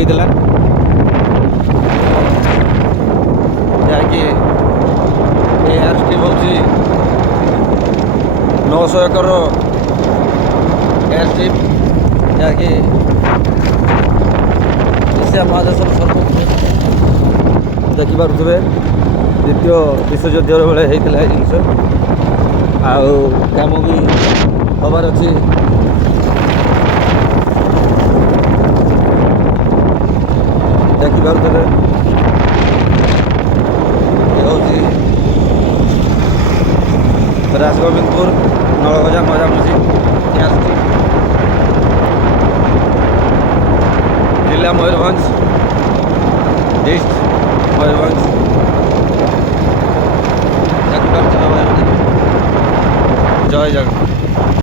ହେଇଥିଲା ଯାହାକି air strip ହେଉଛି 900 ଏକର ଏୟାର ଷ୍ଟ୍ରିପ୍ ଯାହାକି ଏସିଆ ମହାଦେଶର ସର୍ବବୃହତ୍ ଦେଖିପାରୁଥିବେ ଦ୍ୱିତୀୟ ବିଶ୍ୱଯୁଦ୍ଧ ବେଳେ ହେଇଥିଲା ଏ ଜିନିଷ ଆଉ କାମ ବି ହେବାର ଅଛି। ଦେଖିପାରୁଥିବେ ଏ ହେଉଛି ରାଜଗୋବିନ୍ଦପୁର ନଳଗଜା ମଜାମୁଜି ଏୟାର ଷ୍ଟ୍ରିପ୍ जिला मयूरभंज डिस्ट्रिक्ट मयूरभंज जय जगन्नाथ।